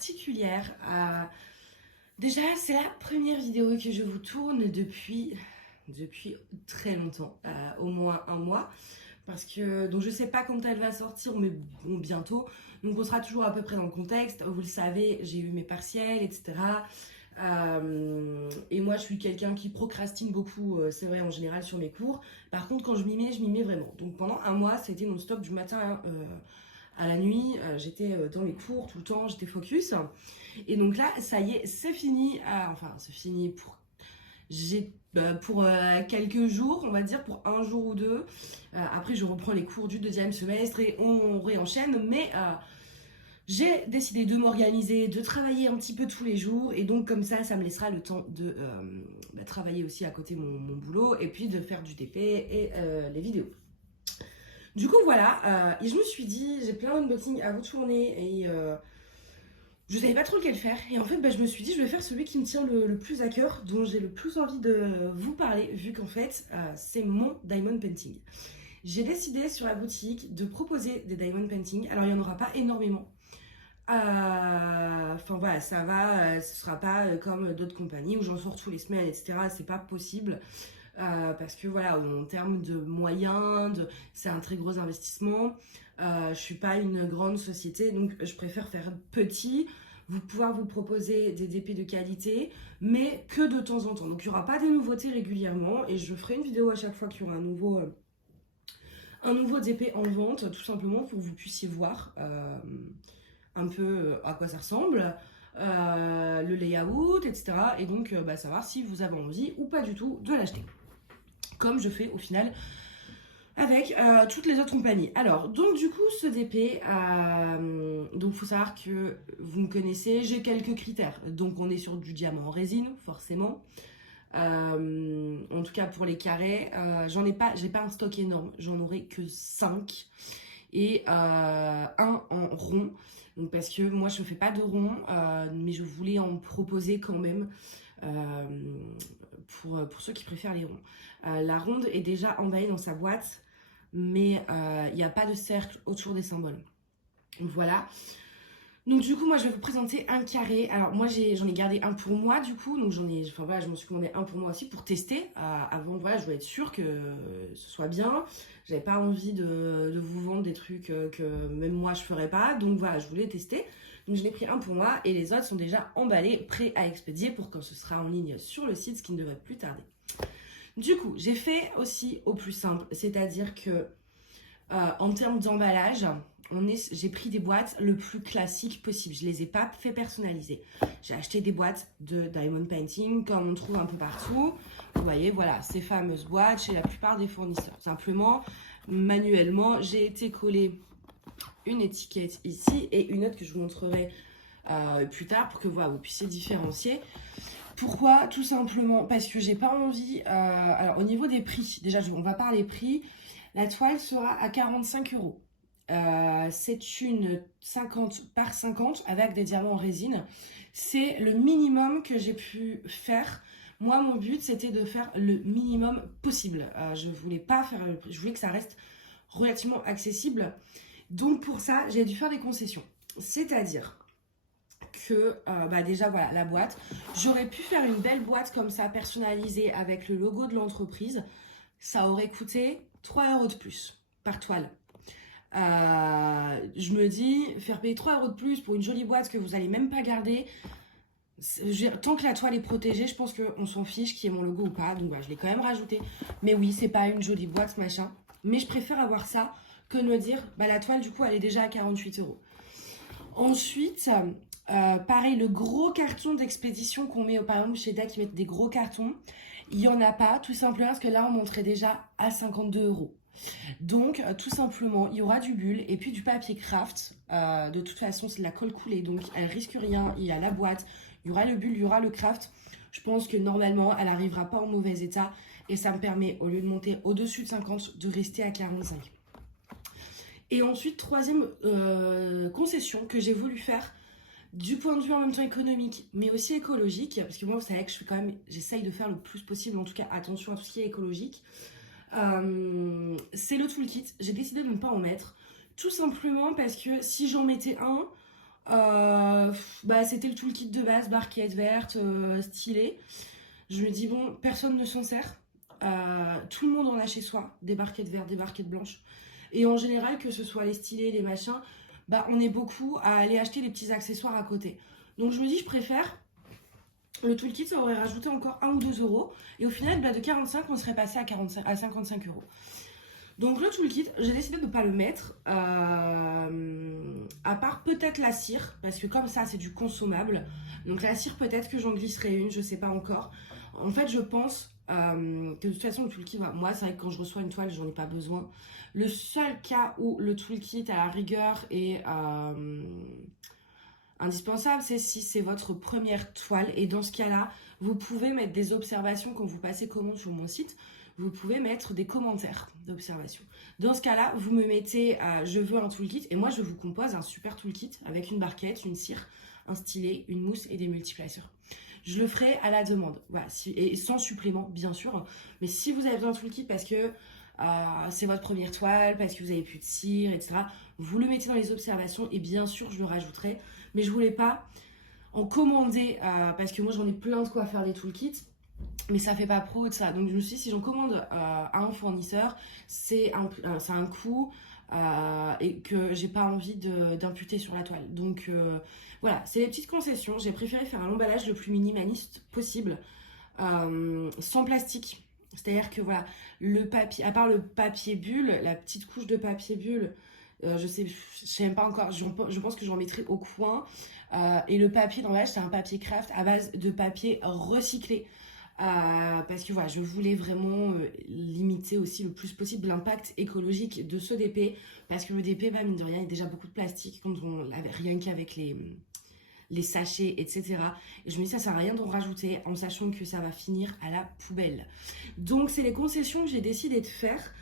particulière. Déjà, c'est la première vidéo que je vous tourne depuis très longtemps, au moins un mois. Parce que, donc je sais pas quand elle va sortir, mais bon, bientôt. Donc on sera toujours à peu près dans le contexte. Vous le savez, j'ai eu mes partiels, etc. Et moi, je suis quelqu'un qui procrastine beaucoup, c'est vrai, en général, sur mes cours. Par contre, quand je m'y mets vraiment. Donc pendant un mois, c'était non-stop du matin à la nuit. J'étais dans mes cours tout le temps, j'étais focus. Et donc là, ça y est, c'est fini. Enfin, c'est fini pour quelques jours, on va dire, pour un jour ou deux. Après, je reprends les cours du deuxième semestre et on réenchaîne. Mais j'ai décidé de m'organiser, de travailler un petit peu tous les jours. Et donc, comme ça me laissera le temps de travailler aussi à côté mon boulot et puis de faire du TP et les vidéos. Du coup, voilà. Et je me suis dit, j'ai plein d'unboxings à vous tourner et je savais pas trop lequel faire. Et en fait, je me suis dit, je vais faire celui qui me tient le plus à cœur, dont j'ai le plus envie de vous parler, vu qu'en fait, c'est mon diamond painting. J'ai décidé sur la boutique de proposer des diamond painting. Alors, il n'y en aura pas énormément. Enfin voilà, ça va, ce sera pas comme d'autres compagnies où j'en sors tous les semaines, etc. C'est pas possible. Parce que voilà, en termes de moyens, c'est un très gros investissement. Je suis pas une grande société, donc je préfère faire petit, pouvoir vous proposer des DP de qualité, mais que de temps en temps. Donc il n'y aura pas des nouveautés régulièrement et je ferai une vidéo à chaque fois qu'il y aura un nouveau DP en vente, tout simplement pour que vous puissiez voir un peu à quoi ça ressemble. Le layout, etc. Et donc savoir si vous avez envie ou pas du tout de l'acheter. Comme je fais au final avec toutes les autres compagnies. Alors, donc du coup, ce DP, donc faut savoir que vous me connaissez, j'ai quelques critères. Donc on est sur du diamant en résine, forcément. En tout cas pour les carrés, j'ai pas un stock énorme, j'en aurai que 5 et un en rond. Donc parce que moi je fais pas de rond, mais je voulais en proposer quand même pour ceux qui préfèrent les ronds. La ronde est déjà emballée dans sa boîte, mais il n'y a pas de cercle autour des symboles. Donc voilà. Donc du coup, moi je vais vous présenter un carré. Alors moi j'en ai gardé un pour moi du coup, donc je m'en suis commandé un pour moi aussi pour tester. Avant voilà, je voulais être sûre que ce soit bien. J'avais pas envie de vous vendre des trucs que même moi je ferais pas. Donc voilà, je voulais tester. Donc je l'ai pris un pour moi et les autres sont déjà emballés, prêts à expédier pour quand ce sera en ligne sur le site, ce qui ne devrait plus tarder. Du coup, j'ai fait aussi au plus simple, c'est-à-dire que en termes d'emballage, j'ai pris des boîtes le plus classique possible. Je les ai pas fait personnaliser. J'ai acheté des boîtes de diamond painting comme on trouve un peu partout. Vous voyez, voilà, ces fameuses boîtes chez la plupart des fournisseurs. Simplement, manuellement, j'ai été coller une étiquette ici et une autre que je vous montrerai plus tard pour que voilà, vous puissiez différencier. Pourquoi? Tout simplement parce que j'ai pas envie. Alors, au niveau des prix, déjà, on va parler prix. La toile sera à 45 euros. C'est une 50 par 50 avec des diamants en résine. C'est le minimum que j'ai pu faire. Moi, mon but, c'était de faire le minimum possible. Je voulais pas faire le prix. Je voulais que ça reste relativement accessible. Donc, pour ça, j'ai dû faire des concessions. C'est-à-dire que déjà voilà la boîte, j'aurais pu faire une belle boîte comme ça personnalisée avec le logo de l'entreprise, ça aurait coûté 3 euros de plus par toile. Je me dis, faire payer 3 euros de plus pour une jolie boîte que vous allez même pas garder, tant que la toile est protégée, je pense qu'on s'en fiche qu'il y ait mon logo ou pas, donc voilà, je l'ai quand même rajouté. Mais oui, c'est pas une jolie boîte machin, mais je préfère avoir ça que de me dire la toile du coup elle est déjà à 48 euros. Ensuite, pareil, le gros carton d'expédition qu'on met, par exemple, chez DAC, ils mettent des gros cartons. Il n'y en a pas, tout simplement parce que là, on montrait déjà à 52 euros. Donc, tout simplement, il y aura du bulle et puis du papier craft. De toute façon, c'est de la colle coulée, donc elle risque rien. Il y a la boîte, il y aura le bulle, il y aura le craft. Je pense que normalement, elle n'arrivera pas en mauvais état. Et ça me permet, au lieu de monter au-dessus de 50, de rester à 45. Et ensuite, troisième concession que j'ai voulu faire du point de vue en même temps économique, mais aussi écologique, parce que moi, vous savez que j'essaye de faire le plus possible, en tout cas, attention à tout ce qui est écologique. C'est le toolkit. J'ai décidé de ne pas en mettre, tout simplement parce que si j'en mettais un, C'était le toolkit de base, barquette verte, stylé. Je me dis, bon, personne ne s'en sert. Tout le monde en a chez soi, des barquettes vertes, des barquettes blanches. Et en général, que ce soit les stylés, les machins, on est beaucoup à aller acheter des petits accessoires à côté. Donc je me dis, je préfère. Le toolkit, ça aurait rajouté encore 1 ou 2 euros. Et au final, de 45, on serait passé à 55 euros. Donc le toolkit, j'ai décidé de ne pas le mettre, à part peut-être la cire, parce que comme ça c'est du consommable. Donc la cire, peut-être que j'en glisserai une, je sais pas encore. En fait, je pense que de toute façon le toolkit, moi c'est vrai que quand je reçois une toile, j'en ai pas besoin. Le seul cas où le toolkit à la rigueur est indispensable, c'est si c'est votre première toile. Et dans ce cas-là, vous pouvez mettre des observations quand vous passez commande sur mon site. Vous pouvez mettre des commentaires d'observation. Dans ce cas-là, vous me mettez je veux un toolkit et moi je vous compose un super toolkit avec une barquette, une cire, un stylet, une mousse et des multiplaceurs. Je le ferai à la demande, voilà, et sans supplément bien sûr. Mais si vous avez besoin d'un toolkit parce que c'est votre première toile, parce que vous avez plus de cire, etc., vous le mettez dans les observations et bien sûr je le rajouterai. Mais je voulais pas en commander parce que moi j'en ai plein de quoi faire des toolkits. Mais ça fait pas pro de ça. Donc je me suis dit, si j'en commande à un fournisseur, c'est un coût et que j'ai pas envie d'imputer sur la toile. Donc voilà, c'est les petites concessions. J'ai préféré faire un emballage le plus minimaliste possible, sans plastique. C'est-à-dire que voilà, le papier, à part le papier bulle, la petite couche de papier bulle, je sais même pas encore, je pense que j'en mettrai au coin. Et le papier d'emballage, c'est un papier craft à base de papier recyclé. Parce que voilà, je voulais vraiment limiter aussi le plus possible l'impact écologique de ce DP, parce que le DP, mine de rien, il y a déjà beaucoup de plastique quand rien qu'avec les sachets, etc. Et je me dis, ça sert à rien d'en rajouter en sachant que ça va finir à la poubelle. Donc c'est les concessions que j'ai décidé de faire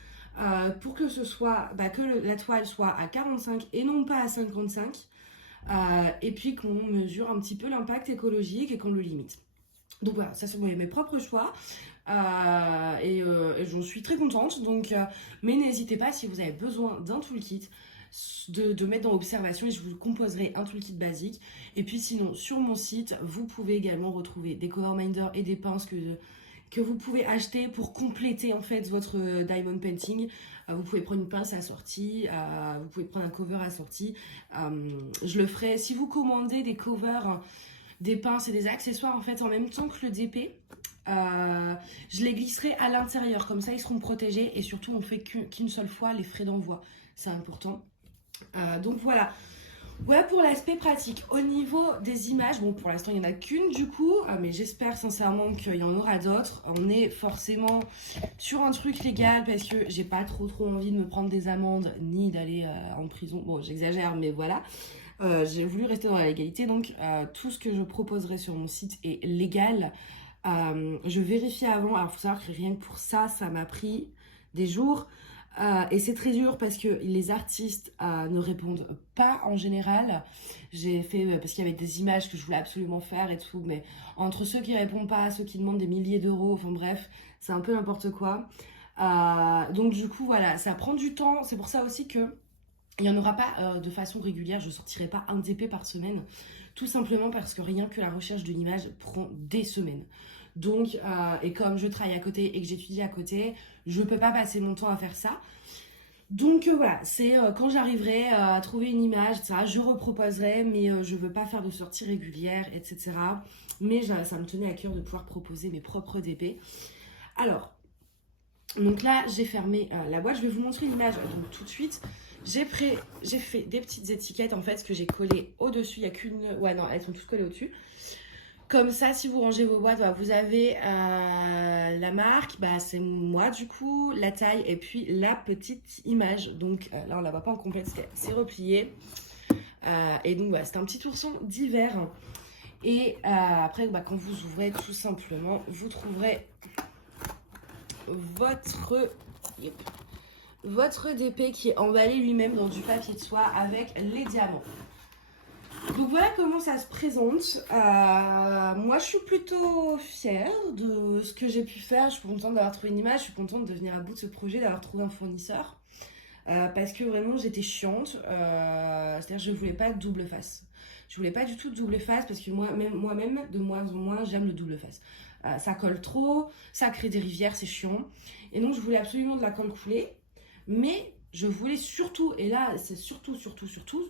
pour que ce soit, que la toile soit à 45 et non pas à 55, et puis qu'on mesure un petit peu l'impact écologique et qu'on le limite. Donc voilà, ça sont mes propres choix et j'en suis très contente. Donc, mais n'hésitez pas si vous avez besoin d'un toolkit de mettre dans observation et je vous composerai un toolkit basique. Et puis sinon, sur mon site, vous pouvez également retrouver des cover minders et des pinces que vous pouvez acheter pour compléter en fait votre diamond painting. Vous pouvez prendre une pince assortie, vous pouvez prendre un cover assorti. Je le ferai si vous commandez des covers, des pinces et des accessoires en fait en même temps que le DP. Je les glisserai à l'intérieur, comme ça ils seront protégés et surtout on fait qu'une seule fois les frais d'envoi, c'est important. Donc voilà. Voilà pour l'aspect pratique. Au niveau des images, bon pour l'instant il n'y en a qu'une du coup, mais j'espère sincèrement qu'il y en aura d'autres. On est forcément sur un truc légal parce que j'ai pas trop envie de me prendre des amendes ni d'aller en prison. Bon j'exagère mais voilà. J'ai voulu rester dans la légalité, donc tout ce que je proposerai sur mon site est légal. Je vérifie avant, alors il faut savoir que rien que pour ça, ça m'a pris des jours. Et c'est très dur parce que les artistes ne répondent pas en général. J'ai fait, parce qu'il y avait des images que je voulais absolument faire et tout, mais entre ceux qui répondent pas, ceux qui demandent des milliers d'euros, enfin bref, c'est un peu n'importe quoi. Donc du coup, voilà, ça prend du temps. C'est pour ça aussi que il n'y en aura pas de façon régulière, je ne sortirai pas un DP par semaine, tout simplement parce que rien que la recherche de l'image prend des semaines. Donc, et comme je travaille à côté et que j'étudie à côté, je ne peux pas passer mon temps à faire ça. Donc voilà, c'est quand j'arriverai à trouver une image, etc., je reproposerai, mais je ne veux pas faire de sorties régulières, etc. Mais ça me tenait à cœur de pouvoir proposer mes propres DP. Alors, donc là, j'ai fermé la boîte, je vais vous montrer l'image donc tout de suite. J'ai fait des petites étiquettes en fait que j'ai collées au-dessus. Il n'y a qu'une... Ouais, non, elles sont toutes collées au-dessus. Comme ça, si vous rangez vos boîtes, vous avez la marque, c'est moi du coup, la taille et puis la petite image. Donc là, on la voit pas en complète, c'est replié. Et donc, c'est un petit ourson d'hiver. Et après, quand vous ouvrez, tout simplement, vous trouverez votre DP qui est emballé lui-même dans du papier de soie avec les diamants. Donc voilà comment ça se présente. Moi je suis plutôt fière de ce que j'ai pu faire. Je suis contente d'avoir trouvé une image, je suis contente de venir à bout de ce projet, d'avoir trouvé un fournisseur. Parce que vraiment j'étais chiante, c'est-à-dire je voulais pas de double face. Je voulais pas du tout de double face parce que moi-même, de moins en moins, j'aime le double face. Ça colle trop, ça crée des rivières, c'est chiant. Et donc, je voulais absolument de la colle coulée. Mais je voulais surtout, et là, c'est surtout,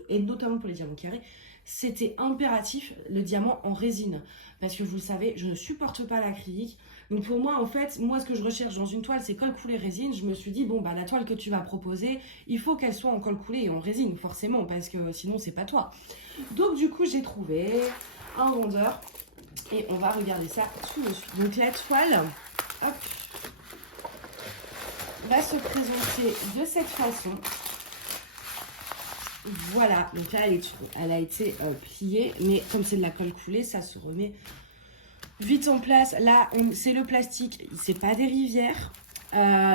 et notamment pour les diamants carrés, c'était impératif le diamant en résine. Parce que vous le savez, je ne supporte pas l'acrylique. Donc pour moi, en fait, moi, ce que je recherche dans une toile, c'est colle coulée résine. Je me suis dit, bon, bah, la toile que tu vas proposer, il faut qu'elle soit en colle coulée et en résine, forcément, parce que sinon, c'est pas toi. Donc du coup, j'ai trouvé un vendeur et on va regarder ça tout de suite. Donc la toile, hop, va se présenter de cette façon. Voilà, donc là elle a été pliée, mais comme c'est de la colle coulée, ça se remet vite en place. Là, c'est le plastique, c'est pas des rivières.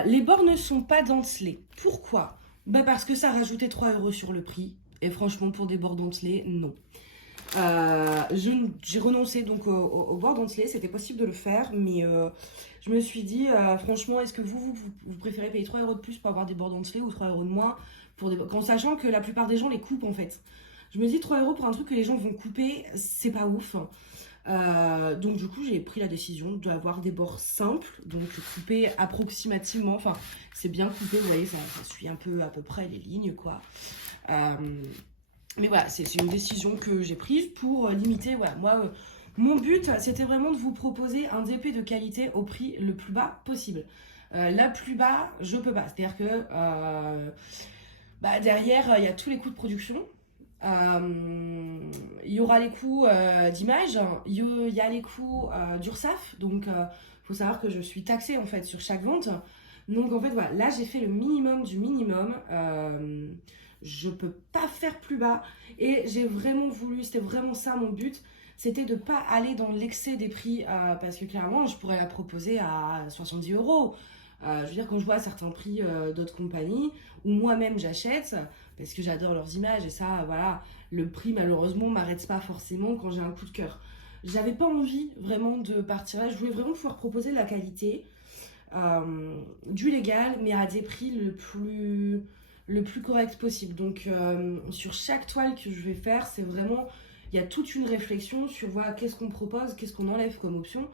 Les bords ne sont pas dentelés. Pourquoi? Bah parce que ça rajoutait 3 € sur le prix. Et franchement, pour des bords dentelés, non. J'ai renoncé donc au bord dentelé, c'était possible de le faire, mais je me suis dit, franchement, est-ce que vous préférez payer 3 € de plus pour avoir des bords dentelés ou 3 € de moins en sachant que la plupart des gens les coupent en fait. Je me dis 3 € pour un truc que les gens vont couper, c'est pas ouf. Donc du coup j'ai pris la décision d'avoir des bords simples, donc coupés approximativement, enfin c'est bien coupé, vous voyez, ça suit un peu à peu près les lignes quoi. Mais voilà, c'est une décision que j'ai prise pour limiter, voilà, moi mon but c'était vraiment de vous proposer un DP de qualité au prix le plus bas possible. Là plus bas je peux pas, c'est à dire que derrière il y a tous les coûts de production. Il y aura les coûts d'image, il y a les coûts d'URSSAF, donc faut savoir que je suis taxée en fait sur chaque vente. Donc en fait voilà, là j'ai fait le minimum du minimum, je peux pas faire plus bas et j'ai vraiment voulu, c'était vraiment ça mon but, c'était de pas aller dans l'excès des prix parce que clairement je pourrais la proposer à 70 €. Je veux dire, quand je vois certains prix d'autres compagnies, ou moi-même j'achète, parce que j'adore leurs images, et ça, voilà, le prix malheureusement m'arrête pas forcément quand j'ai un coup de cœur. J'avais pas envie vraiment de partir là, je voulais vraiment pouvoir proposer de la qualité, du légal, mais à des prix le plus correct possible. Donc sur chaque toile que je vais faire, c'est vraiment, il y a toute une réflexion sur voilà, qu'est-ce qu'on propose, qu'est-ce qu'on enlève comme option.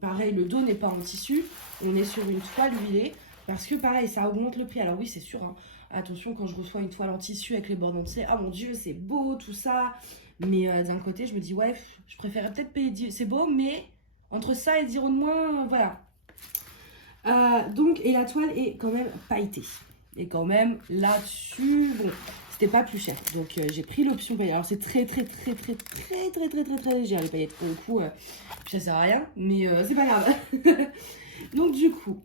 Pareil, le dos n'est pas en tissu, on est sur une toile huilée parce que pareil, ça augmente le prix. Alors oui, c'est sûr, hein. Attention, quand je reçois une toile en tissu avec les bords dentelés, ah mon dieu, c'est beau tout ça, mais d'un côté je me dis ouais, je préférerais peut-être payer c'est beau, mais entre ça et 10 € de moins, voilà. Donc, et la toile est quand même pailletée, et quand même là-dessus, bon, c'était pas plus cher, donc j'ai pris l'option paillettes. Alors c'est très léger les paillettes pour le coup, ça sert à rien, mais c'est pas grave. Donc du coup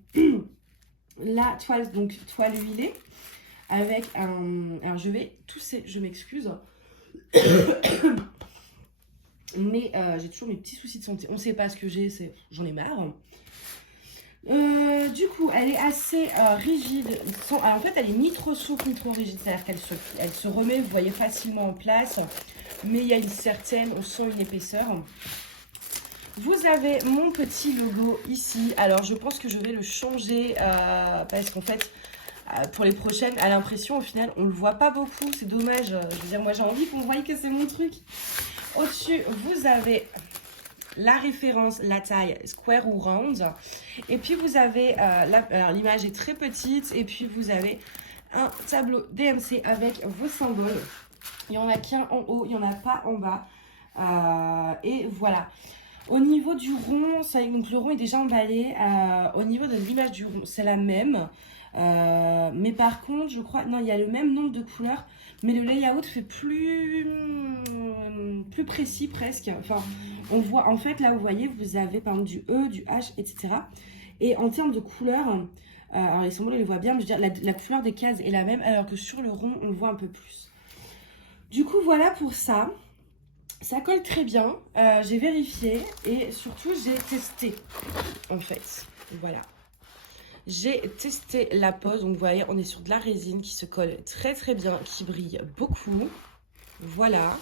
la toile, donc toile huilée avec un, alors je vais tousser, je m'excuse, mais j'ai toujours mes petits soucis de santé, on sait pas ce que j'ai, j'en ai marre. Du coup, elle est assez rigide. Alors, en fait, elle est ni trop souple ni trop rigide. C'est-à-dire qu'elle se remet, vous voyez, facilement en place. Mais il y a on sent une épaisseur. Vous avez mon petit logo ici. Alors, je pense que je vais le changer parce qu'en fait, pour les prochaines, à l'impression, au final, on le voit pas beaucoup. C'est dommage. Je veux dire, moi, j'ai envie qu'on voie que c'est mon truc. Au-dessus, vous avez la référence, la taille square ou round, et puis vous avez l'image est très petite, et puis vous avez un tableau DMC avec vos symboles. Il n'y en a qu'un en haut, il n'y en a pas en bas, et voilà. Au niveau du rond, donc le rond est déjà emballé. Au niveau de l'image du rond, c'est la même, mais par contre je crois, non, il y a le même nombre de couleurs, mais le layout fait plus précis presque. Enfin, on voit en fait là, vous voyez, vous avez par exemple du E, du H, etc. Et en termes de couleurs, alors les symboles on les voit bien, mais je veux dire la couleur des cases est la même, alors que sur le rond on le voit un peu plus. Du coup voilà pour ça. Ça colle très bien, j'ai vérifié et surtout j'ai testé en fait. Voilà. J'ai testé la pose, donc vous voyez, on est sur de la résine qui se colle très bien, qui brille beaucoup. Voilà.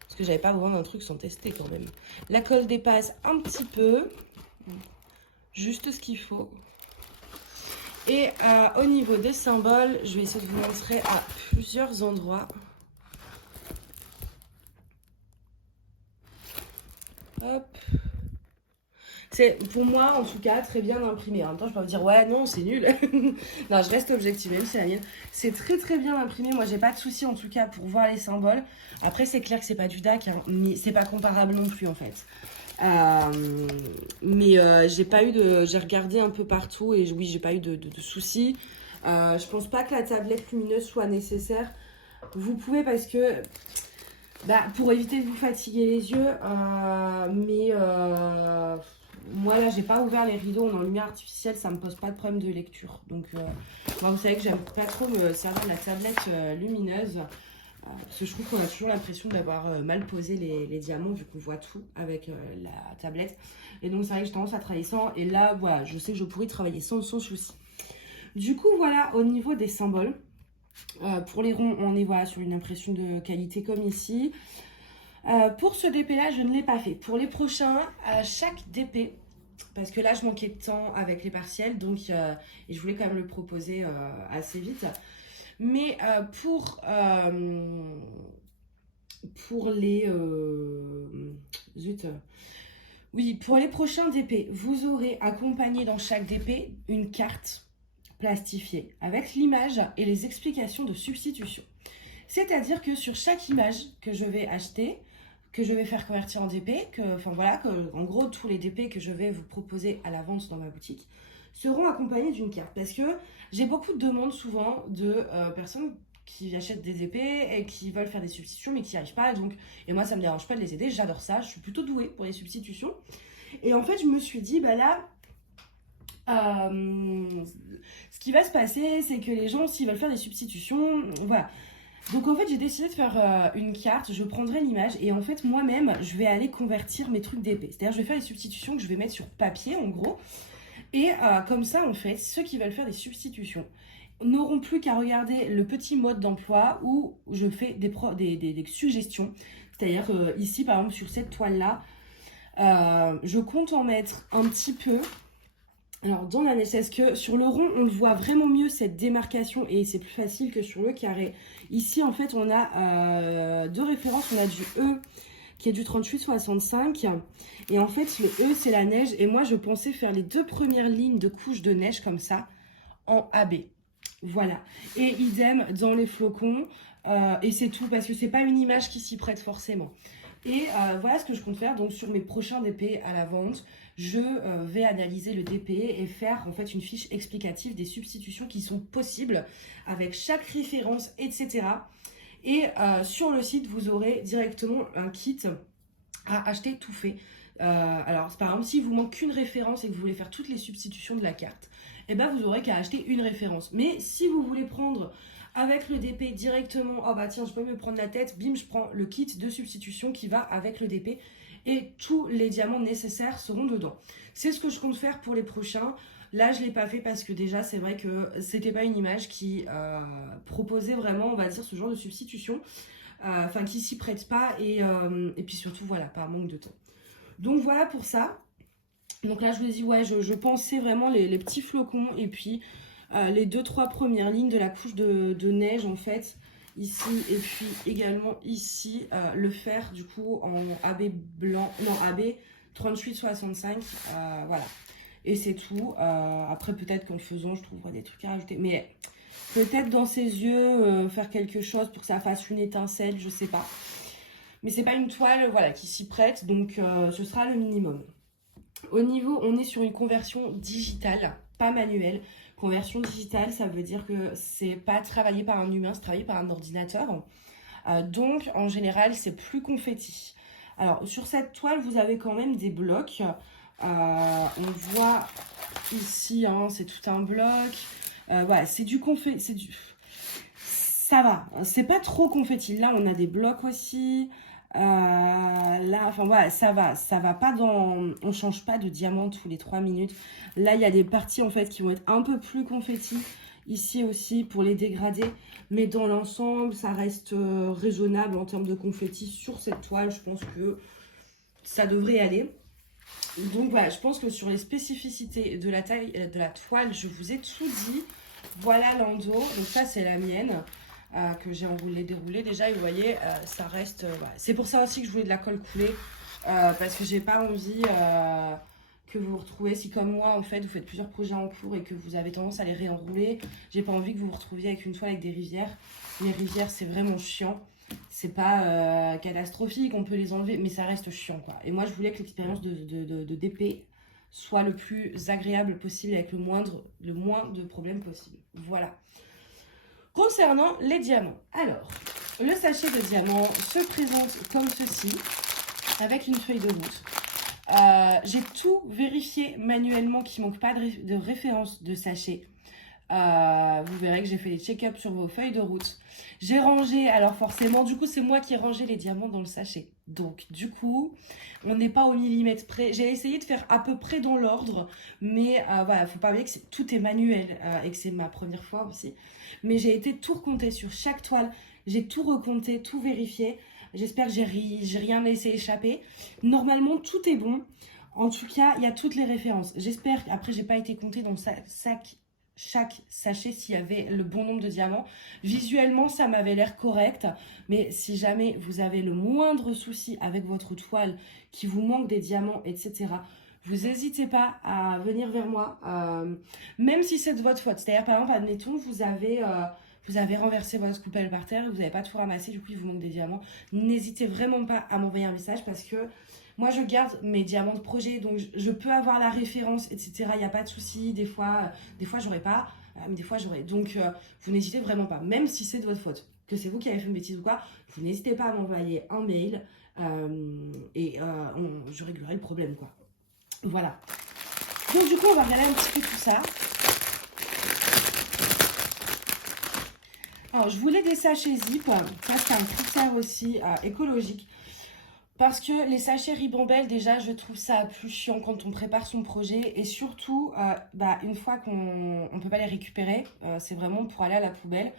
Parce que j'avais pas besoin d'un truc sans tester quand même. La colle dépasse un petit peu. Juste ce qu'il faut. Et au niveau des symboles, je vais essayer de vous montrer à plusieurs endroits. Hop. C'est pour moi en tout cas très bien imprimé. En même temps, je peux me dire ouais non c'est nul. Non, je reste objective, même si c'est la mienne. C'est très bien imprimé. Moi j'ai pas de souci en tout cas pour voir les symboles. Après c'est clair que c'est pas du DAC, hein, mais c'est pas comparable non plus en fait. J'ai pas eu de, j'ai regardé un peu partout et oui j'ai pas eu de soucis. Je pense pas que la tablette lumineuse soit nécessaire. Vous pouvez parce que pour éviter de vous fatiguer les yeux, moi là j'ai pas ouvert les rideaux en lumière artificielle, ça me pose pas de problème de lecture. Donc moi, vous savez que j'aime pas trop me servir de la tablette lumineuse parce que je trouve qu'on a toujours l'impression d'avoir mal posé les diamants vu qu'on voit tout avec la tablette. Et donc c'est vrai que j'ai tendance à travailler sans et là voilà, je sais que je pourrais travailler sans souci. Du coup voilà au niveau des symboles. Pour les ronds, on est voilà, sur une impression de qualité comme ici. Pour ce DP là, je ne l'ai pas fait. Pour les prochains, chaque DP, parce que là je manquais de temps avec les partiels, donc et je voulais quand même le proposer assez vite. Mais pour les zut. Oui, pour les prochains DP, vous aurez accompagné dans chaque DP une carte plastifiée avec l'image et les explications de substitution. C'est-à-dire que sur chaque image que je vais acheter, que je vais faire convertir en DP, en gros tous les DP que je vais vous proposer à la vente dans ma boutique seront accompagnés d'une carte. Parce que j'ai beaucoup de demandes souvent de personnes qui achètent des DP et qui veulent faire des substitutions mais qui n'y arrivent pas. Et moi ça me dérange pas de les aider, j'adore ça, je suis plutôt douée pour les substitutions. Et en fait je me suis dit, ce qui va se passer, c'est que les gens, s'ils veulent faire des substitutions, voilà. Donc en fait, j'ai décidé de faire une carte, je prendrai l'image et en fait, moi-même, je vais aller convertir mes trucs d'épée. C'est-à-dire, je vais faire les substitutions que je vais mettre sur papier, en gros. Et comme ça, en fait, ceux qui veulent faire des substitutions n'auront plus qu'à regarder le petit mode d'emploi où je fais des suggestions. C'est-à-dire, ici, par exemple, sur cette toile-là, je compte en mettre un petit peu. Alors, dans la neige, est-ce que sur le rond, on le voit vraiment mieux, cette démarcation, et c'est plus facile que sur le carré. Ici, en fait, on a deux références. On a du E qui est du 38,65. Et en fait, le E, c'est la neige. Et moi, je pensais faire les deux premières lignes de couches de neige comme ça, en AB. Voilà. Et idem dans les flocons. Et c'est tout, parce que c'est pas une image qui s'y prête forcément. Et voilà ce que je compte faire. Donc, sur mes prochains DP à la vente, je vais analyser le DP et faire en fait une fiche explicative des substitutions qui sont possibles avec chaque référence, etc. Et sur le site, vous aurez directement un kit à acheter tout fait. Alors, par exemple, si vous manque qu'une référence et que vous voulez faire toutes les substitutions de la carte, eh ben, vous aurez qu'à acheter une référence. Mais si vous voulez prendre avec le DP directement, oh bah tiens, je peux me prendre la tête, bim, je prends le kit de substitution qui va avec le DP et tous les diamants nécessaires seront dedans. C'est ce que je compte faire pour les prochains. Là, je ne l'ai pas fait parce que déjà, c'est vrai que c'était pas une image qui proposait vraiment, on va dire, ce genre de substitution. Enfin, qui s'y prête pas et puis surtout, voilà, par manque de temps. Donc voilà pour ça. Donc là, je vous ai dit, ouais, je pensais vraiment les petits flocons et puis les 2-3 premières lignes de la couche de neige, en fait, ici et puis également ici, le faire du coup en AB blanc, non, AB 38,65, voilà. Et c'est tout. Après, peut-être qu'en faisant, je trouverai des trucs à rajouter. Mais peut-être dans ses yeux, faire quelque chose pour que ça fasse une étincelle, je sais pas. Mais c'est pas une toile, voilà, qui s'y prête, donc ce sera le minimum. Au niveau, on est sur une conversion digitale, pas manuelle. Conversion digitale, ça veut dire que c'est pas travaillé par un humain, c'est travaillé par un ordinateur. Donc, en général, c'est plus confetti. Alors, sur cette toile, vous avez quand même des blocs. On voit ici, hein, c'est tout un bloc. Voilà, c'est du confetti. Ça va, c'est pas trop confetti. Là, on a des blocs aussi. Là, enfin voilà, ça va pas dans, on change pas de diamant tous les 3 minutes. Là, il y a des parties en fait qui vont être un peu plus confetti. Ici aussi pour les dégrader, mais dans l'ensemble, ça reste raisonnable en termes de confetti sur cette toile. Je pense que ça devrait aller. Donc voilà, je pense que sur les spécificités de la taille de la toile, je vous ai tout dit. Voilà l'endos, donc ça c'est la mienne. Que j'ai enroulé, déroulé déjà, et vous voyez, ça reste, voilà. C'est pour ça aussi que je voulais de la colle coulée, parce que j'ai pas envie que vous vous retrouvez, si comme moi en fait vous faites plusieurs projets en cours et que vous avez tendance à les réenrouler, j'ai pas envie que vous vous retrouviez avec une toile avec des rivières. Les rivières c'est vraiment chiant, c'est pas catastrophique, on peut les enlever mais ça reste chiant quoi. Et moi je voulais que l'expérience de DP soit le plus agréable possible avec le moins de problèmes possible. Voilà. Concernant les diamants, alors le sachet de diamants se présente comme ceci avec une feuille de route. J'ai tout vérifié manuellement qu'il ne manque pas de référence de sachet. Vous verrez que j'ai fait des check-ups sur vos feuilles de route. J'ai rangé, alors forcément, du coup, c'est moi qui ai rangé les diamants dans le sachet. Donc, du coup, on n'est pas au millimètre près. J'ai essayé de faire à peu près dans l'ordre, mais voilà, faut pas oublier que tout est manuel et que c'est ma première fois aussi. Mais j'ai été tout recompté sur chaque toile. J'ai tout recompté, tout vérifié. J'espère que j'ai rien laissé échapper. Normalement, tout est bon. En tout cas, il y a toutes les références. J'espère, après, j'ai pas été comptée dans chaque sachet s'il y avait le bon nombre de diamants. Visuellement, ça m'avait l'air correct. Mais si jamais vous avez le moindre souci avec votre toile, qui vous manque des diamants, etc., vous n'hésitez pas à venir vers moi, même si c'est de votre faute. C'est-à-dire, par exemple, admettons, vous avez renversé votre coupelle par terre et vous n'avez pas tout ramassé, du coup il vous manque des diamants. N'hésitez vraiment pas à m'envoyer un message parce que moi je garde mes diamants de projet, donc je peux avoir la référence, etc. Il n'y a pas de souci, des fois j'aurais pas, mais des fois j'aurais. Donc vous n'hésitez vraiment pas, même si c'est de votre faute, que c'est vous qui avez fait une bêtise ou quoi, vous n'hésitez pas à m'envoyer un mail je réglerai le problème quoi. Voilà. Donc du coup on va regarder un petit peu tout ça. Alors, je voulais des sachets zip, ça c'est un critère aussi écologique, parce que les sachets Ribambelle, déjà, je trouve ça plus chiant quand on prépare son projet, et surtout, une fois qu'on ne peut pas les récupérer, c'est vraiment pour aller à la poubelle,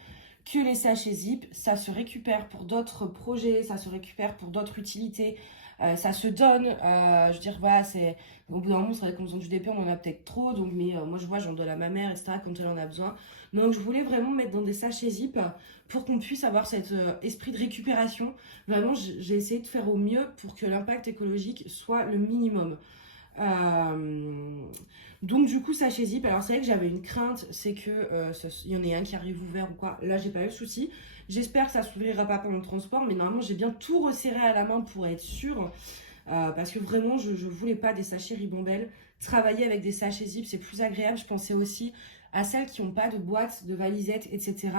que les sachets zip, ça se récupère pour d'autres projets, ça se récupère pour d'autres utilités, ça se donne, je veux dire, voilà, c'est... Au bout d'un moment, c'est vrai qu'en faisant du DP, on en a peut-être trop, donc, mais moi, je vois, j'en donne à ma mère, etc., quand elle en a besoin. Donc, je voulais vraiment mettre dans des sachets zip pour qu'on puisse avoir cet esprit de récupération. Vraiment, j'ai essayé de faire au mieux pour que l'impact écologique soit le minimum. Donc du coup sachet zip, alors c'est vrai que j'avais une crainte, c'est que y en ait un qui arrive ouvert ou quoi. Là j'ai pas eu de souci. J'espère que ça s'ouvrira pas pendant le transport, mais normalement j'ai bien tout resserré à la main pour être sûre, parce que vraiment je voulais pas des sachets Ribambelle. Travailler avec des sachets zip c'est plus agréable. Je pensais aussi à celles qui n'ont pas de boîte, de valisette, etc.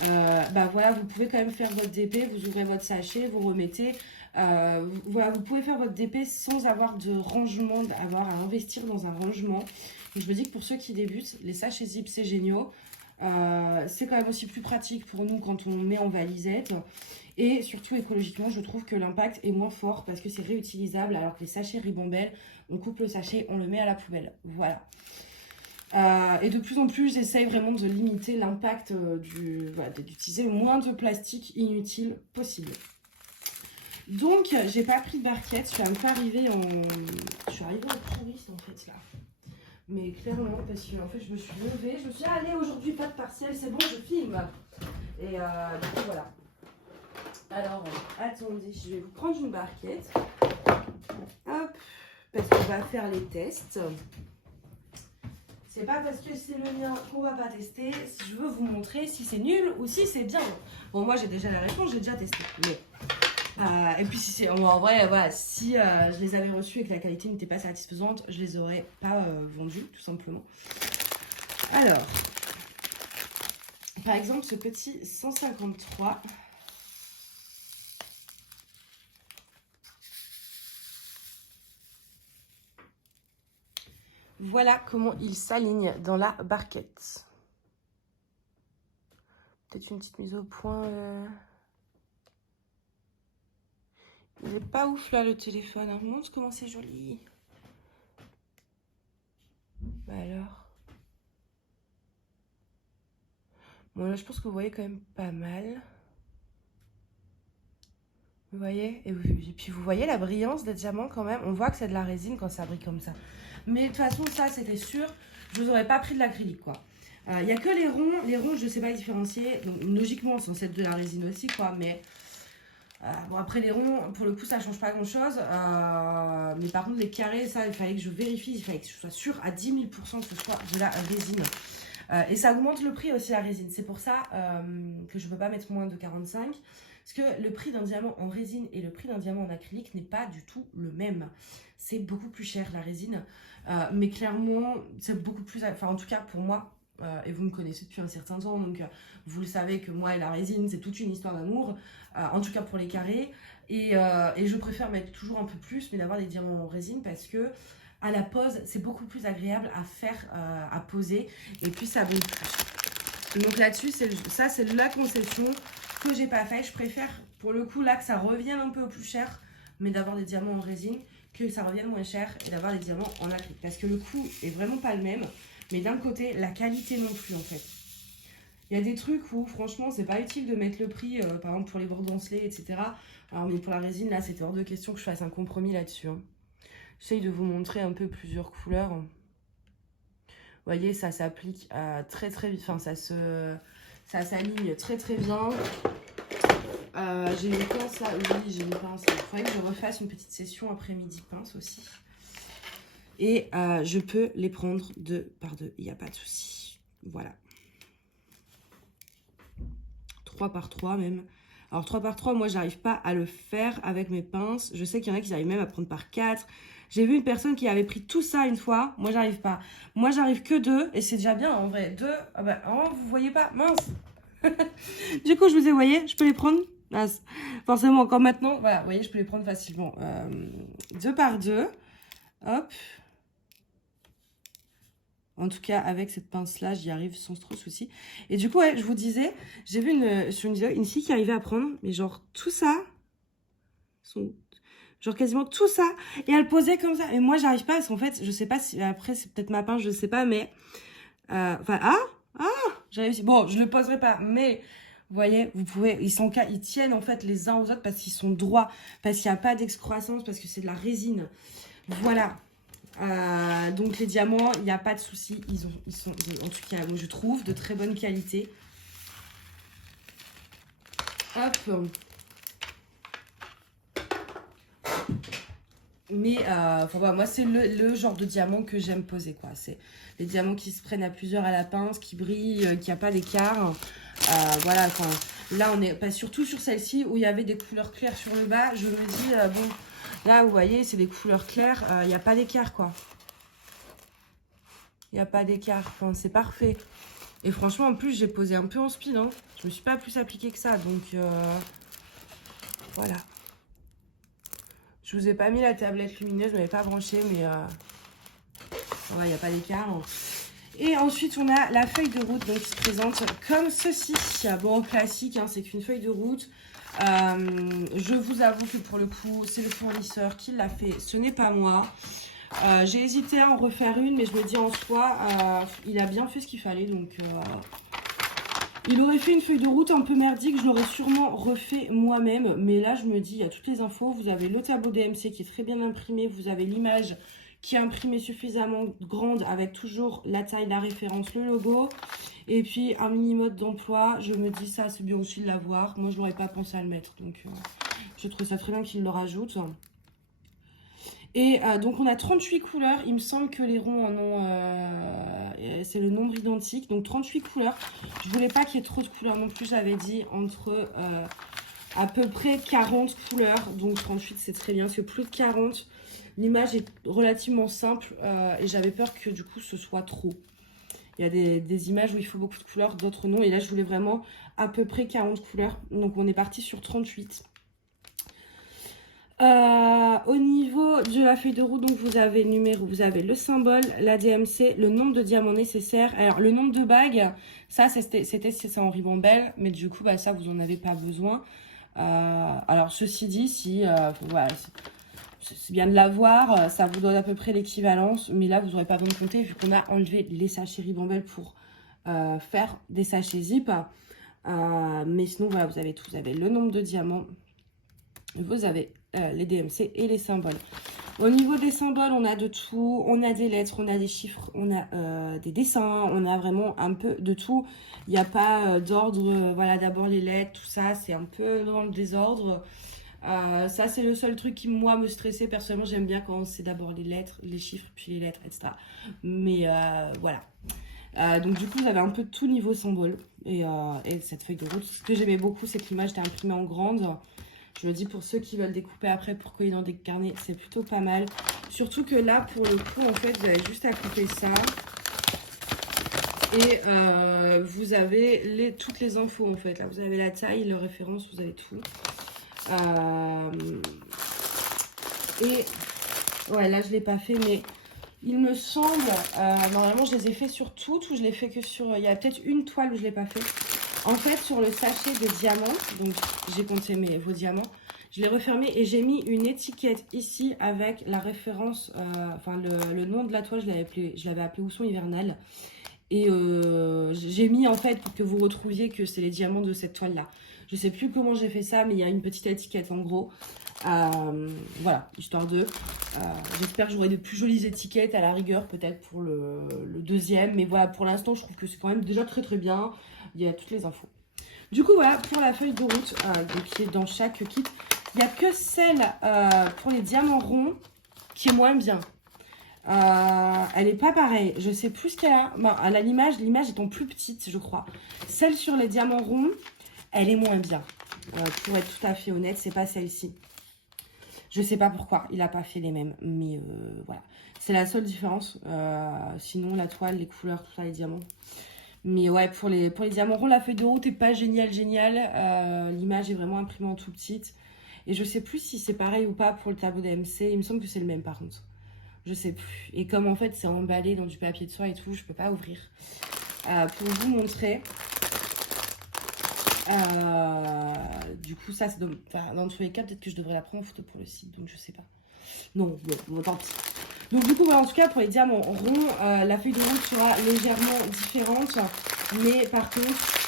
Voilà, vous pouvez quand même faire votre DP, vous ouvrez votre sachet, vous remettez. Voilà, vous pouvez faire votre DP sans avoir de rangement, avoir à investir dans un rangement. Et je me dis que pour ceux qui débutent, les sachets zip c'est génial. C'est quand même aussi plus pratique pour nous quand on met en valisette. Et surtout écologiquement, je trouve que l'impact est moins fort parce que c'est réutilisable, alors que les sachets Ribambelle, on coupe le sachet, on le met à la poubelle. Voilà. Et de plus en plus, j'essaye vraiment de limiter l'impact d'utiliser le moins de plastique inutile possible. Donc, j'ai pas pris de barquette, je suis un peu arrivée en touriste en fait là. Mais clairement, parce que en fait, je me suis levée, je me suis dit, allez, aujourd'hui, pas de partiel, c'est bon, je filme. Et du coup, voilà. Alors, attendez, je vais vous prendre une barquette. Hop, parce qu'on va faire les tests. C'est pas parce que c'est le mien qu'on va pas tester. Je veux vous montrer si c'est nul ou si c'est bien. Bon, moi, j'ai déjà la réponse, j'ai déjà testé. Mais... et puis si c'est en vrai voilà, si je les avais reçus et que la qualité n'était pas satisfaisante, je les aurais pas vendus tout simplement. Alors par exemple ce petit 153, voilà comment il s'aligne dans la barquette. Peut-être une petite mise au point. Il est pas ouf là le téléphone, hein. Montre comment c'est joli. Bah alors. Bon là je pense que vous voyez quand même pas mal. Vous voyez, et puis vous voyez la brillance des diamants quand même. On voit que c'est de la résine quand ça brille comme ça. Mais de toute façon ça c'était sûr, je vous aurais pas pris de l'acrylique quoi. Il n'y a que les ronds je ne sais pas les différencier. Donc logiquement c'est censé être de la résine aussi quoi, mais... Bon, après les ronds, pour le coup, ça change pas grand-chose. Mais par contre, les carrés, ça, il fallait que je vérifie. Il fallait que je sois sûre à 10 000 % que ce soit de la résine. Et ça augmente le prix aussi, la résine. C'est pour ça que je ne peux pas mettre moins de 45. Parce que le prix d'un diamant en résine et le prix d'un diamant en acrylique n'est pas du tout le même. C'est beaucoup plus cher, la résine. Mais clairement, c'est beaucoup plus... Enfin, en tout cas, pour moi, et vous me connaissez depuis un certain temps, donc vous le savez que moi et la résine, c'est toute une histoire d'amour. En tout cas, pour les carrés. Et je préfère mettre toujours un peu plus, mais d'avoir des diamants en résine parce que à la pose, c'est beaucoup plus agréable à faire, à poser. Et puis, ça brille plus. Donc là-dessus, ça, c'est la concession que j'ai pas fait. Je préfère, pour le coup, là, que ça revienne un peu plus cher, mais d'avoir des diamants en résine, que ça revienne moins cher et d'avoir des diamants en acrylique. Parce que le coût est vraiment pas le même, mais d'un côté, la qualité non plus, en fait. Il y a des trucs où, franchement, c'est pas utile de mettre le prix, par exemple, pour les bords dentelés, etc. Alors, mais pour la résine, là, c'était hors de question que je fasse un compromis là-dessus. Hein. J'essaye de vous montrer un peu plusieurs couleurs. Vous voyez, ça s'applique très très vite. Enfin, ça s'aligne très très bien. J'ai une pince là. Oui, j'ai une pince. Il faudrait que je refasse une petite session après-midi pince aussi. Et je peux les prendre 2 par 2. Il n'y a pas de souci. Voilà. 3 par 3 même. Alors 3 par 3, moi, j'arrive pas à le faire avec mes pinces. Je sais qu'il y en a qui arrivent même à prendre par 4. J'ai vu une personne qui avait pris tout ça une fois. Moi, j'arrive pas. Moi, j'arrive que 2. Et c'est déjà bien, en vrai. 2, ah bah, oh, vous voyez pas. Mince. Du coup, je vous ai, voyez, je peux les prendre. Forcément, encore maintenant. Voilà, vous voyez, je peux les prendre facilement. 2 par 2. Hop. En tout cas, avec cette pince-là, j'y arrive sans trop de soucis. Et du coup, ouais, je vous disais, j'ai vu sur une vidéo une fille qui arrivait à prendre, mais genre tout ça, genre quasiment tout ça, et elle posait comme ça. Et moi, j'arrive pas, parce qu'en fait, je sais pas si, après, c'est peut-être ma pince, je sais pas, mais, enfin, j'ai réussi. Bon, je le poserai pas, mais, vous voyez, vous pouvez, ils tiennent en fait les uns aux autres parce qu'ils sont droits, parce qu'il n'y a pas d'excroissance, parce que c'est de la résine. Voilà. Donc les diamants, il n'y a pas de souci, ils sont en tout cas, moi, je trouve de très bonne qualité. Hop. Mais enfin, voilà, moi c'est le genre de diamant que j'aime poser, quoi. C'est les diamants qui se prennent à plusieurs à la pince, qui brillent, qui a pas d'écart. Voilà, enfin là on est pas surtout sur celle-ci où il y avait des couleurs claires sur le bas. Je me dis bon. Là, vous voyez, c'est des couleurs claires. Il n'y a pas d'écart, quoi. Il n'y a pas d'écart. Enfin, c'est parfait. Et franchement, en plus, j'ai posé un peu en speed. Hein. Je me suis pas plus appliquée que ça. Donc, voilà. Je vous ai pas mis la tablette lumineuse. Je ne l'avais pas branchée, mais il n'y a pas d'écart. Hein. Et ensuite, on a la feuille de route donc, qui se présente comme ceci. Bon, classique, hein, c'est qu'une feuille de route. Je vous avoue que pour le coup, c'est le fournisseur qui l'a fait, ce n'est pas moi. J'ai hésité à en refaire une, mais je me dis en soi, il a bien fait ce qu'il fallait. Donc, il aurait fait une feuille de route un peu merdique, je l'aurais sûrement refait moi-même. Mais là, je me dis, il y a toutes les infos. Vous avez le tableau DMC qui est très bien imprimé. Vous avez l'image qui est imprimée suffisamment grande avec toujours la taille, la référence, le logo. Et puis, un mini-mode d'emploi. Je me dis, ça, c'est bien aussi de l'avoir. Moi, je n'aurais pas pensé à le mettre. Donc, je trouve ça très bien qu'il le rajoute. Et donc, on a 38 couleurs. Il me semble que les ronds en ont... c'est le nombre identique. Donc, 38 couleurs. Je voulais pas qu'il y ait trop de couleurs non plus. J'avais dit entre à peu près 40 couleurs. Donc, 38, c'est très bien. Parce que plus de 40, l'image est relativement simple. Et j'avais peur que, du coup, ce soit trop. Il y a des images où il faut beaucoup de couleurs, d'autres non. Et là, je voulais vraiment à peu près 40 couleurs. Donc, on est parti sur 38. Au niveau de la feuille de route, donc vous avez le numéro, vous avez le symbole, la DMC, le nombre de diamants nécessaires. Alors, le nombre de bagues, ça, c'est en ribambelle. Mais du coup, bah, ça, vous n'en avez pas besoin. Alors, ceci dit, si... voilà, c'est bien de l'avoir, ça vous donne à peu près l'équivalence, mais là vous n'aurez pas besoin de compter vu qu'on a enlevé les sachets ribambelle pour faire des sachets zip. Mais sinon voilà, vous avez tout, vous avez le nombre de diamants, vous avez les DMC et les symboles. Au niveau des symboles, on a de tout, on a des lettres, on a des chiffres, on a des dessins, on a vraiment un peu de tout. Il n'y a pas d'ordre, voilà, d'abord les lettres, tout ça, c'est un peu dans le désordre. Ça, c'est le seul truc qui, moi, me stressait. Personnellement, j'aime bien quand c'est d'abord les lettres, les chiffres, puis les lettres, etc. Mais voilà. Donc du coup, vous avez un peu tout niveau symbole et cette feuille de route. Ce que j'aimais beaucoup, c'est que l'image était imprimée en grande. Je me dis, pour ceux qui veulent découper après pour coller dans des carnets, c'est plutôt pas mal. Surtout que là, pour le coup, en fait, vous avez juste à couper ça. Et vous avez toutes les infos, en fait. Là, vous avez la taille, le référence, vous avez tout. Et ouais, là, je ne l'ai pas fait, mais il me semble... normalement, je les ai fait sur toutes ou je l'ai fait que sur... Il y a peut-être une toile où je ne l'ai pas fait. En fait, sur le sachet de diamants, donc j'ai compté vos diamants, je l'ai refermé et j'ai mis une étiquette ici avec la référence, enfin le nom de la toile, je l'avais appelé Ousson Hivernal. Et j'ai mis en fait pour que vous retrouviez que c'est les diamants de cette toile-là. Je sais plus comment j'ai fait ça, mais il y a une petite étiquette en gros. Voilà, histoire de... j'espère que j'aurai de plus jolies étiquettes à la rigueur, peut-être pour le deuxième. Mais voilà, pour l'instant, je trouve que c'est quand même déjà très très bien. Il y a toutes les infos. Du coup, voilà, pour la feuille de route donc, qui est dans chaque kit, il n'y a que celle pour les diamants ronds qui est moins bien. Elle n'est pas pareille. Je sais plus ce qu'elle a. Bon, à l'image étant plus petite, je crois. Celle sur les diamants ronds, elle est moins bien. Pour être tout à fait honnête, c'est pas celle-ci. Je sais pas pourquoi, il n'a pas fait les mêmes. Mais voilà. C'est la seule différence. Sinon, la toile, les couleurs, tout ça, les diamants. Mais ouais, pour les diamants ronds, la feuille de route n'est pas géniale. L'image est vraiment imprimée en tout petite. Et je sais plus si c'est pareil ou pas pour le tableau d'AMC. Il me semble que c'est le même par contre. Je sais plus. Et comme en fait c'est emballé dans du papier de soie et tout, je peux pas ouvrir. Pour vous montrer. Du coup, ça c'est dans tous les cas, peut-être que je devrais la prendre en photo pour le site, donc je sais pas. Non, bon, tant pis. Donc du coup, voilà, en tout cas, pour les diamants ronds, la feuille de route sera légèrement différente. Mais par contre,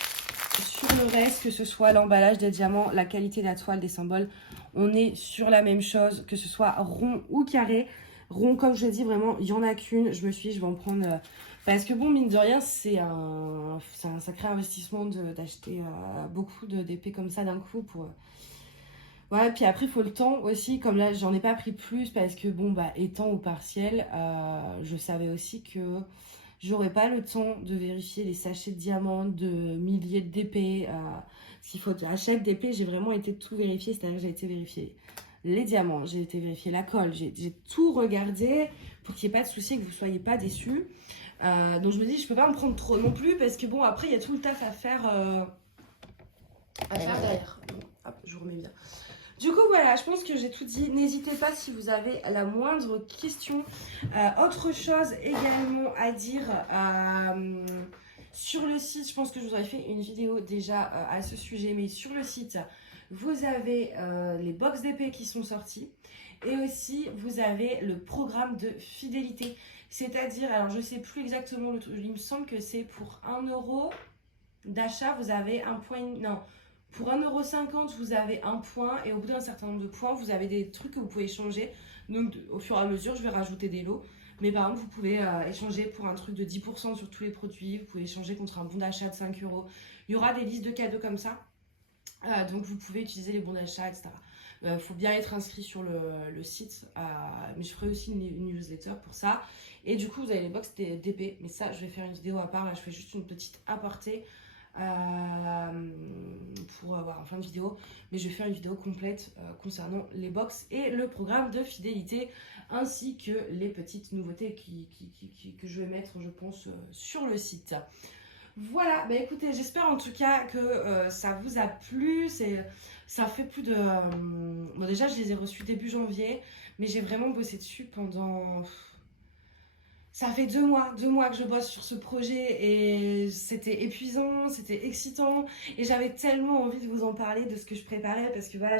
sur le reste, que ce soit l'emballage des diamants, la qualité de la toile, des symboles, on est sur la même chose, que ce soit rond ou carré. Rond, comme je l'ai dit, vraiment, il n'y en a qu'une. Je me suis dit, je vais en prendre... parce que bon, mine de rien, c'est un sacré investissement d'acheter beaucoup d'épées comme ça d'un coup pour... Ouais, puis après, il faut le temps aussi. Comme là, j'en ai pas pris plus parce que, bon, bah, étant au partiel, je savais aussi que j'aurais pas le temps de vérifier les sachets de diamants, de milliers d'épées. Ce qu'il faut dire, à chaque d'épée, j'ai vraiment été tout vérifier. C'est-à-dire que j'ai été vérifier les diamants, j'ai été vérifier la colle, j'ai tout regardé pour qu'il n'y ait pas de souci, que vous ne soyez pas déçus. Donc je me dis, je peux pas en prendre trop non plus parce que bon, après, il y a tout le taf à faire derrière. Bon, hop, je remets bien. Du coup, voilà, je pense que j'ai tout dit. N'hésitez pas si vous avez la moindre question. Autre chose également à dire sur le site, je pense que je vous aurais fait une vidéo déjà à ce sujet, mais sur le site, vous avez les box d'épée qui sont sortis et aussi vous avez le programme de fidélité. C'est-à-dire, alors je ne sais plus exactement le truc, il me semble que c'est pour 1 € d'achat, vous avez un point... Non. Pour 1,50 €, vous avez un point et au bout d'un certain nombre de points, vous avez des trucs que vous pouvez échanger. Donc, au fur et à mesure, je vais rajouter des lots. Mais par exemple, vous pouvez échanger pour un truc de 10% sur tous les produits. Vous pouvez échanger contre un bon d'achat de 5 €. Il y aura des listes de cadeaux comme ça. Donc, vous pouvez utiliser les bons d'achat, etc. Il faut bien être inscrit sur le site. Mais je ferai aussi une newsletter pour ça. Et du coup, vous avez les box d'épée. Mais ça, je vais faire une vidéo à part. Là, je fais juste une petite aparté. Pour avoir en fin de vidéo, mais je vais faire une vidéo complète concernant les box et le programme de fidélité ainsi que les petites nouveautés que je vais mettre, je pense, sur le site. Voilà, bah écoutez, j'espère en tout cas que ça vous a plu. Ça fait plus de... bon, déjà, je les ai reçus début janvier, mais j'ai vraiment bossé dessus pendant... Ça fait 2 mois que je bosse sur ce projet et c'était épuisant, c'était excitant et j'avais tellement envie de vous en parler de ce que je préparais parce que voilà,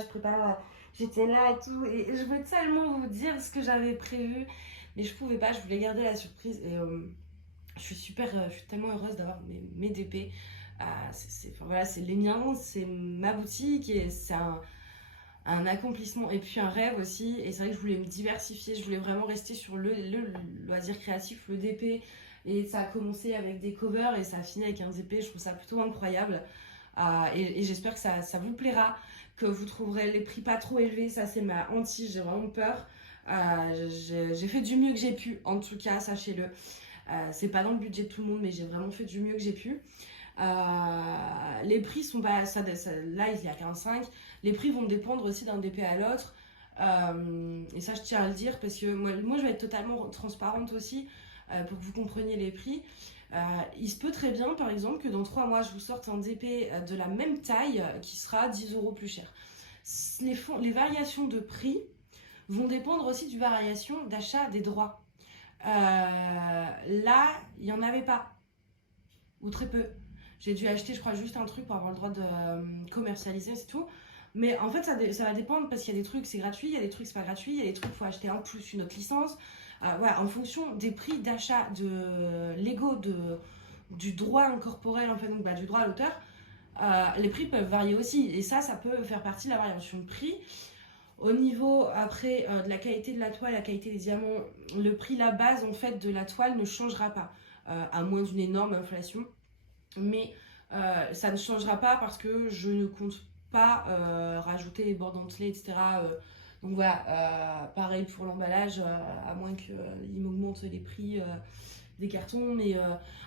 j'étais là et tout et je voulais tellement vous dire ce que j'avais prévu mais je pouvais pas, je voulais garder la surprise et je suis tellement heureuse d'avoir mes DP. Enfin, voilà, c'est les miens, c'est ma boutique et c'est un accomplissement et puis un rêve aussi. Et c'est vrai que je voulais me diversifier, je voulais vraiment rester sur le loisir créatif, le DP. Et ça a commencé avec des covers et ça a fini avec un DP. Je trouve ça plutôt incroyable. Et j'espère que ça vous plaira. que vous trouverez les prix pas trop élevés. Ça, c'est ma hantise, j'ai vraiment peur. J'ai fait du mieux que j'ai pu, en tout cas, sachez-le. C'est pas dans le budget de tout le monde, mais j'ai vraiment fait du mieux que j'ai pu. Les prix sont pas... là, il y a 15,5. Les prix vont dépendre aussi d'un DP à l'autre. Et ça, je tiens à le dire, parce que moi je vais être totalement transparente aussi, pour que vous compreniez les prix. Il se peut très bien, par exemple, que dans 3 mois, je vous sorte un DP de la même taille qui sera 10 € plus cher. Les variations de prix vont dépendre aussi du variation d'achat des droits. Là, il n'y en avait pas, ou très peu. J'ai dû acheter, je crois, juste un truc pour avoir le droit de commercialiser, c'est tout. Mais en fait, ça va dépendre parce qu'il y a des trucs, c'est gratuit, il y a des trucs, c'est pas gratuit, il y a des trucs, il faut acheter en plus une autre licence. Voilà, en fonction des prix d'achat légaux du droit incorporel, en fait, donc du droit à l'auteur, les prix peuvent varier aussi. Et ça peut faire partie de la variation de prix. Au niveau, après, de la qualité de la toile, la qualité des diamants, le prix, la base, en fait, de la toile ne changera pas, à moins d'une énorme inflation. Mais ça ne changera pas parce que je ne compte pas rajouter les bords dentelés, etc. Donc voilà, pareil pour l'emballage, à moins qu'il m'augmente les prix des cartons. Mais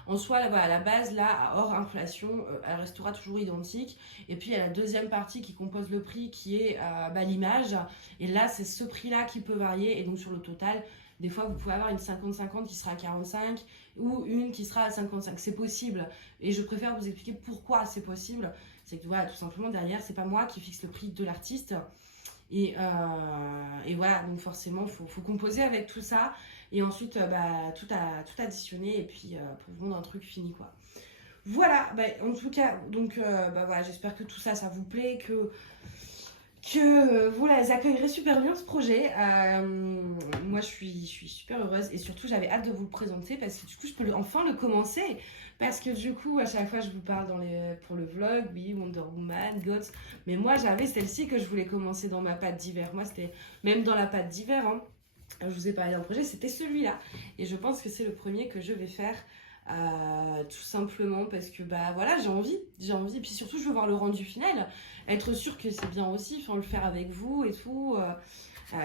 en soi, là, voilà, la base, là, hors inflation, elle restera toujours identique. Et puis, il y a la deuxième partie qui compose le prix, qui est l'image. Et là, c'est ce prix-là qui peut varier. Et donc, sur le total, des fois, vous pouvez avoir une 50-50 qui sera à 45 ou une qui sera à 55. C'est possible. Et je préfère vous expliquer pourquoi c'est possible. C'est que voilà, tout simplement, derrière, c'est pas moi qui fixe le prix de l'artiste. Et voilà, donc forcément, il faut composer avec tout ça. Et ensuite, tout additionner. Et puis, pour vendre un truc fini, quoi. Voilà, en tout cas, donc voilà, j'espère que tout ça, ça vous plaît, que vous les accueillerez super bien ce projet. Moi je suis super heureuse et surtout j'avais hâte de vous le présenter parce que du coup je peux enfin le commencer, parce que du coup à chaque fois je vous parle pour le vlog, oui, Wonder Woman, Gods, mais moi j'avais celle-ci que je voulais commencer dans ma pâte d'hiver. Moi c'était même dans la pâte d'hiver, hein. Je vous ai parlé d'un projet, c'était celui-là et je pense que c'est le premier que je vais faire. Tout simplement parce que voilà, j'ai envie, et puis surtout je veux voir le rendu final, être sûr que c'est bien aussi, le faire avec vous et tout,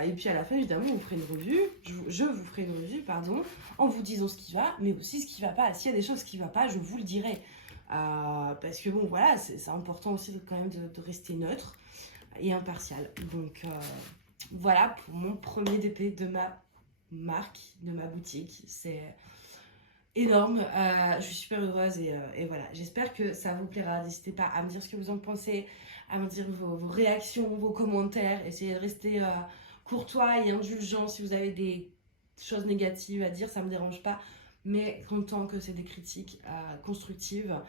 et puis à la fin évidemment on vous ferez une revue, je vous ferai une revue, pardon, en vous disant ce qui va, mais aussi ce qui va pas. S'il y a des choses qui va pas, je vous le dirai, parce que bon voilà, c'est important aussi quand même de rester neutre et impartial. Donc voilà pour mon premier DP de ma marque, de ma boutique. C'est énorme, je suis super heureuse et voilà, j'espère que ça vous plaira. N'hésitez pas à me dire ce que vous en pensez, à me dire vos réactions, vos commentaires. Essayez de rester courtois et indulgent. Si vous avez des choses négatives à dire, ça me dérange pas, mais tant que c'est des critiques constructives,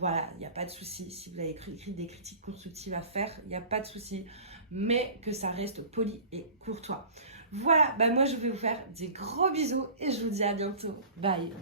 voilà, il n'y a pas de souci. Si vous avez écrit des critiques constructives à faire, il n'y a pas de souci, mais que ça reste poli et courtois. Voilà, moi je vais vous faire des gros bisous et je vous dis à bientôt. Bye.